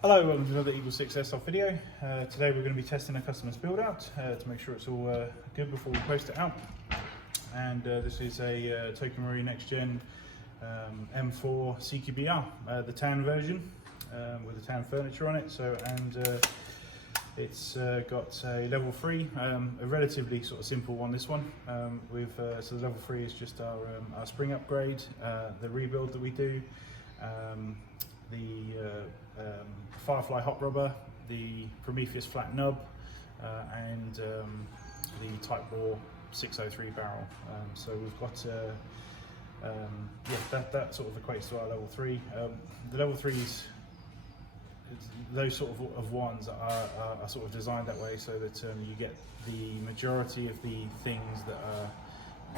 Hello, welcome to another Eagle 6 Airsoft video. Today we're going to be testing a customer's build out to make sure it's all good before we post it out. And this is a Tokyo Marine Next Gen M4 CQB-R, the tan version with the tan furniture on it. It's got a level 3, a relatively sort of simple one, this one. So the level 3 is just our spring upgrade, the rebuild that we do, the Firefly hot rubber, the Prometheus flat nub, and the Type bore 603 barrel. So we've got that sort of equates to our level 3. The level 3s, those sort of ones are sort of designed that way so that you get the majority of the things that are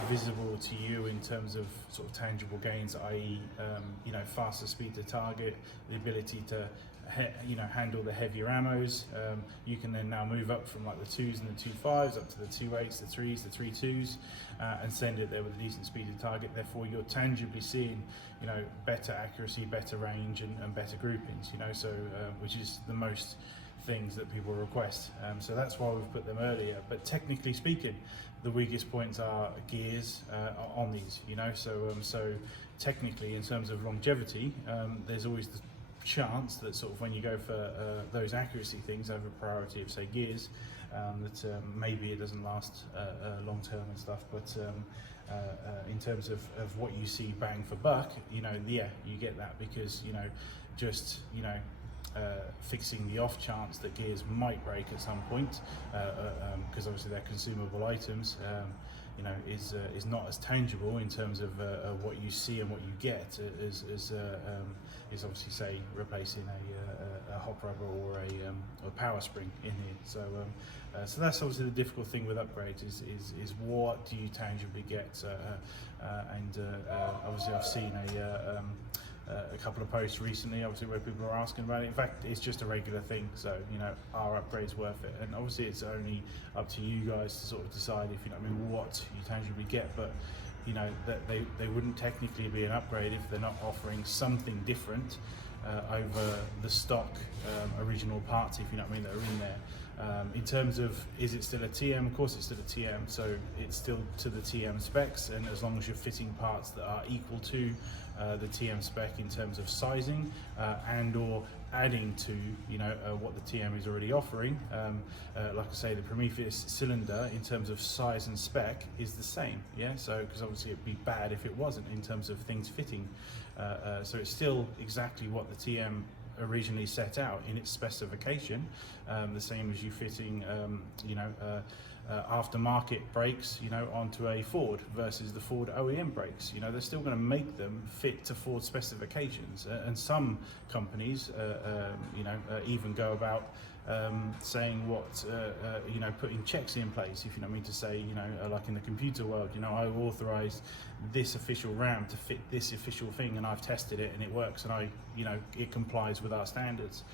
visible to you in terms of sort of tangible gains, i.e. Faster speed to target, the ability to handle the heavier ammos. You can then now move up from like the 2s and the 2.5s up to the 2.8s, the 3s, the 3.2s, and send it there with a decent speed to target. Therefore you're tangibly seeing better accuracy, better range, and better groupings, which is the most things that people request. So that's why we've put them earlier. But technically speaking, the weakest points are gears on these, so technically in terms of longevity, there's always the chance that sort of when you go for those accuracy things over priority of say gears, that maybe it doesn't last long term and stuff. But in terms of what you see bang for buck, you get that because fixing the off chance that gears might break at some point, because obviously they're consumable items, is not as tangible in terms of what you see and what you get as is obviously say replacing a hot rubber or a power spring in here. So that's obviously the difficult thing with upgrades is what do you tangibly get, obviously I've seen a couple of posts recently, obviously, where people are asking about it. In fact, it's just a regular thing, so our upgrade's worth it. And obviously, it's only up to you guys to sort of decide if what you tangibly get. But that they wouldn't technically be an upgrade if they're not offering something different over the stock original parts, if you know what I mean, that are in there. In terms of, is it still a TM? Of course it's still a TM, so it's still to the TM specs, and as long as you're fitting parts that are equal to the TM spec in terms of sizing, and or adding to what the TM is already offering, like I say, the Prometheus cylinder in terms of size and spec is the same, so because obviously it'd be bad if it wasn't in terms of things fitting, so it's still exactly what the TM originally set out in its specification, the same as you fitting aftermarket brakes onto a Ford versus the Ford OEM brakes. They're still going to make them fit to Ford specifications, and some companies even go about saying what putting checks in place, if you know what I mean, to say like in the computer world, I authorized this official RAM to fit this official thing, and I've tested it and it works, and it complies with our standards.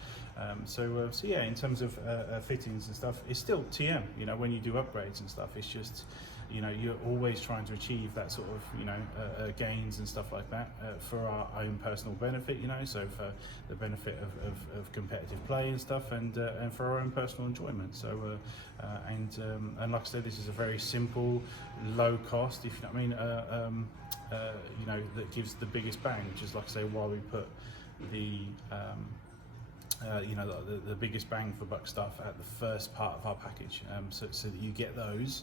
So yeah, in terms of fittings and stuff, it's still TM. When you do upgrades and stuff, it's just you're always trying to achieve that sort of gains and stuff like that for our own personal benefit, so for the benefit of competitive play and stuff, and for our own personal enjoyment. So and like I said, this is a very simple, low cost, if you know what I mean, that gives the biggest bang, which is, like I say, why we put the the biggest bang for buck stuff at the first part of our package, so that you get those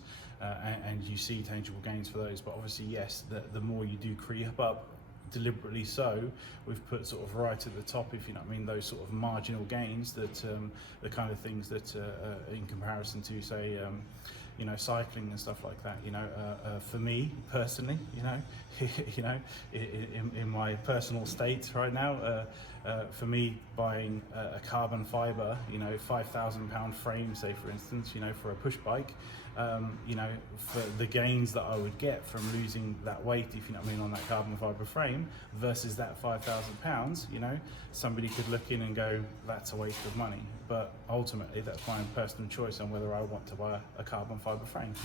and you see tangible gains for those. But obviously, yes, the more you do creep up, deliberately so, we've put sort of right at the top, if you know what I mean, those sort of marginal gains, that the kind of things that in comparison to say cycling and stuff like that, for me personally, in my personal state right now, for me, buying a carbon fiber, £5,000 frame, say for instance, for a push bike, for the gains that I would get from losing that weight, if you know what I mean, on that carbon fiber frame versus that £5,000, somebody could look in and go, that's a waste of money. But ultimately, that's my own personal choice on whether I want to buy a carbon fiber frame,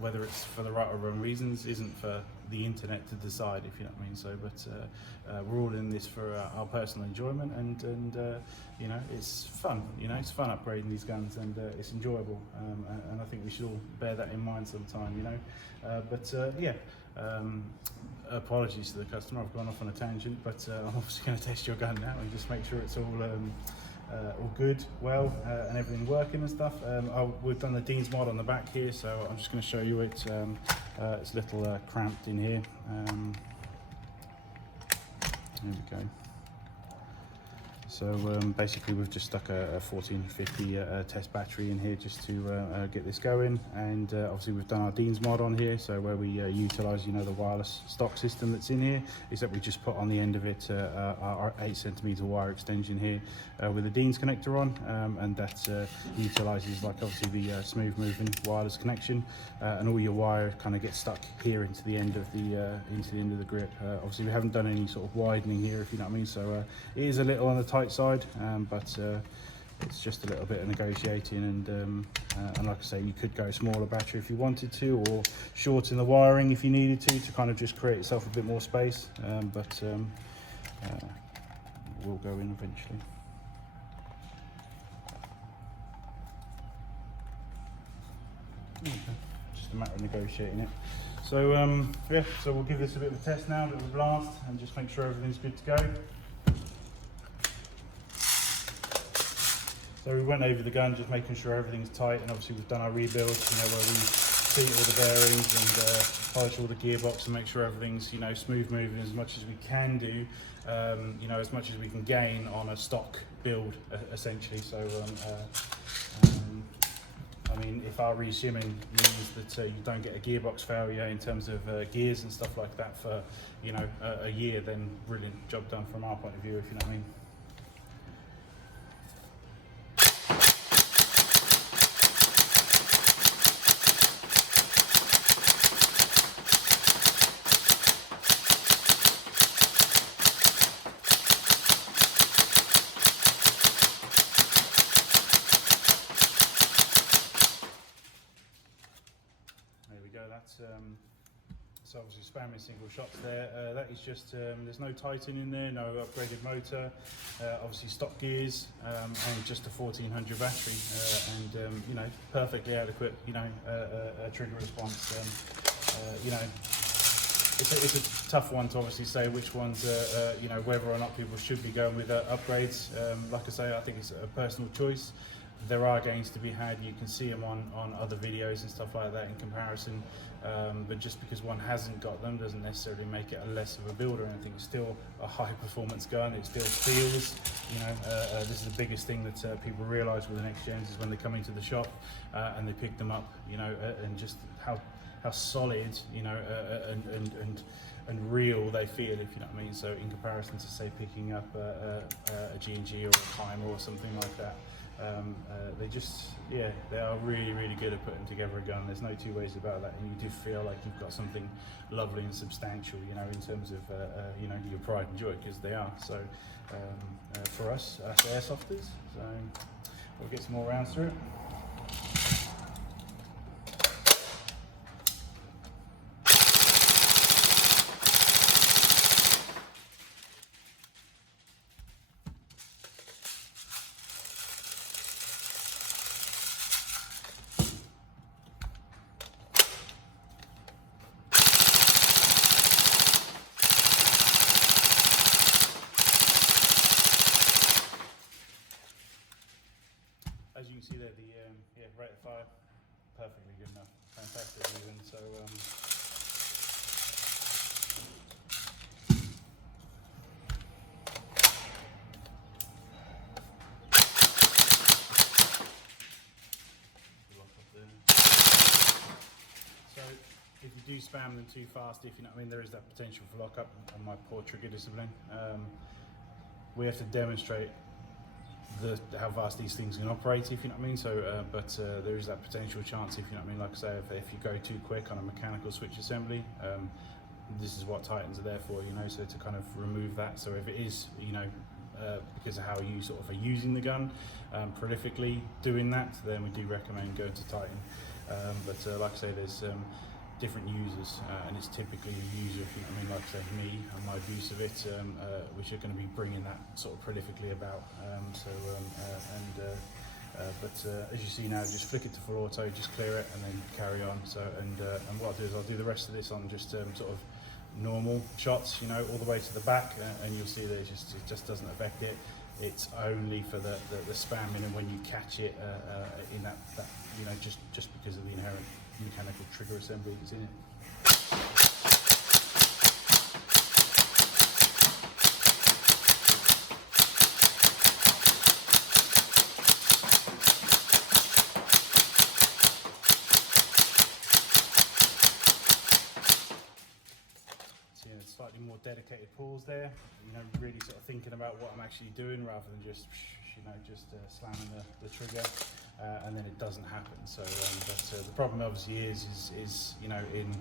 whether it's for the right or wrong reasons isn't for the internet to decide, if you know what I mean. So, but we're all in this for our personal enjoyment, and you know, it's fun. You know, it's fun upgrading these guns, and it's enjoyable. And I think we should all bear that in mind sometime. You know, yeah. Apologies to the customer, I've gone off on a tangent, but I'm obviously going to test your gun now and just make sure it's all good, well, and everything working and stuff. We've done the Dean's mod on the back here, so I'm just going to show you it. It's a little cramped in here. There we go. So basically we've just stuck a 1450 test battery in here just to get this going, and obviously we've done our Dean's mod on here, so where we utilise, you know, the wireless stock system that's in here, is that we just put on the end of it our 8cm wire extension here with the Dean's connector on, and that utilises, like, obviously the smooth moving wireless connection, and all your wire kind of gets stuck here into the end of the grip. Obviously we haven't done any sort of widening here, if you know what I mean, so it is a little on the tight side, but it's just a little bit of negotiating, and like I say, you could go smaller battery if you wanted to, or shorten the wiring if you needed to kind of just create yourself a bit more space, but we'll go in eventually. Okay. Just a matter of negotiating it. So yeah, so we'll give this a bit of a test now, a bit of a blast, and just make sure everything's good to go. So we went over the gun, just making sure everything's tight, and obviously we've done our rebuild, you know, where we seat all the bearings and polish all the gearbox and make sure everything's, you know, smooth moving as much as we can do, you know, as much as we can gain on a stock build, essentially. So, I mean, if our resimming means that you don't get a gearbox failure in terms of gears and stuff like that for, you know, a year, then brilliant, job done from our point of view, if you know what I mean. That's so obviously spamming single shots there. That is just there's no Titan in there, no upgraded motor, obviously stock gears, and just a 1400 battery, and you know, perfectly adequate, you know, trigger response. You know, it's a tough one to obviously say which ones, you know, whether or not people should be going with upgrades. Like I say, I think it's a personal choice. There are gains to be had. You can see them on other videos and stuff like that in comparison, but just because one hasn't got them doesn't necessarily make it a less of a build or anything. It's still a high performance gun. It still feels, you know, this is the biggest thing that people realise with the next gens is when they come into the shop and they pick them up, you know, and just how solid, you know, and real they feel, if you know what I mean. So in comparison to, say, picking up a G&G or a Timer or something like that, they just, yeah, they are really, really good at putting together a gun. There's no two ways about that, and you do feel like you've got something lovely and substantial, you know, in terms of, you know, your pride and joy, because they are. So for us airsofters, so we'll get some more rounds through it. As you can see there, the yeah, rate of fire, perfectly good enough, fantastic even. So so if you do spam them too fast, if you know what I mean, there is that potential for lockup on my poor trigger discipline. We have to demonstrate how fast these things can operate, if you know what I mean. So, but there is that potential chance, if you know what I mean. Like I say, if you go too quick on a mechanical switch assembly, this is what Titans are there for, you know. So to kind of remove that. So if it is, you know, because of how you sort of are using the gun, prolifically doing that, then we do recommend going to Titan. But like I say, there's different users, and it's typically a user, if you know what I mean, like I say, me and my abuse of it, which are going to be bringing that sort of prolifically about. But as you see now, just flick it to full auto, just clear it, and then carry on. So, and what I'll do is I'll do the rest of this on just sort of normal shots, you know, all the way to the back, and you'll see that it just doesn't affect it. It's only for the spamming and when you catch it in that you know, just because of the inherent mechanical trigger assembly that's in it. Slightly more dedicated pulls there, you know, really sort of thinking about what I'm actually doing rather than just, you know, just slamming the trigger and then it doesn't happen. So, but the problem obviously is you know, in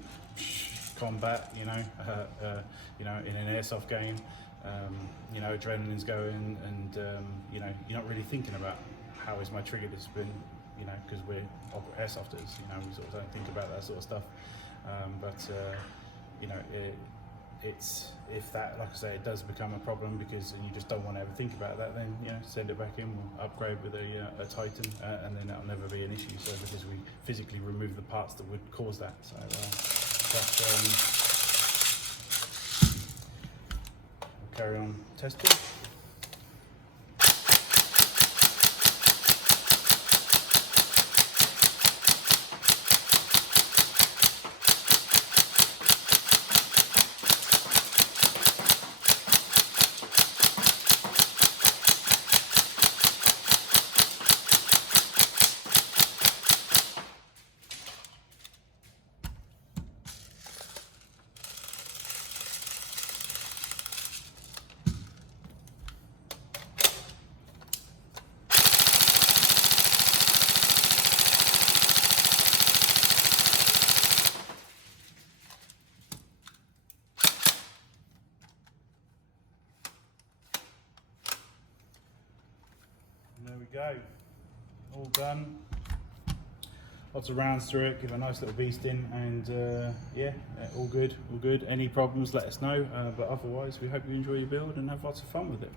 combat, you know, in an airsoft game, you know, adrenaline's going, and you know, you're not really thinking about how is my trigger discipline, you know, because we're airsofters, you know, we sort of don't think about that sort of stuff. You know, it's, if that, like I say, it does become a problem because and you just don't want to ever think about that, then, you know, send it back in, we'll upgrade with a Titan, and then that'll never be an issue. So because we physically remove the parts that would cause that. So we'll carry on testing. There we go, all done. Lots of rounds through it, give a nice little beast in, and yeah, all good, all good. Any problems, let us know, but otherwise we hope you enjoy your build and have lots of fun with it.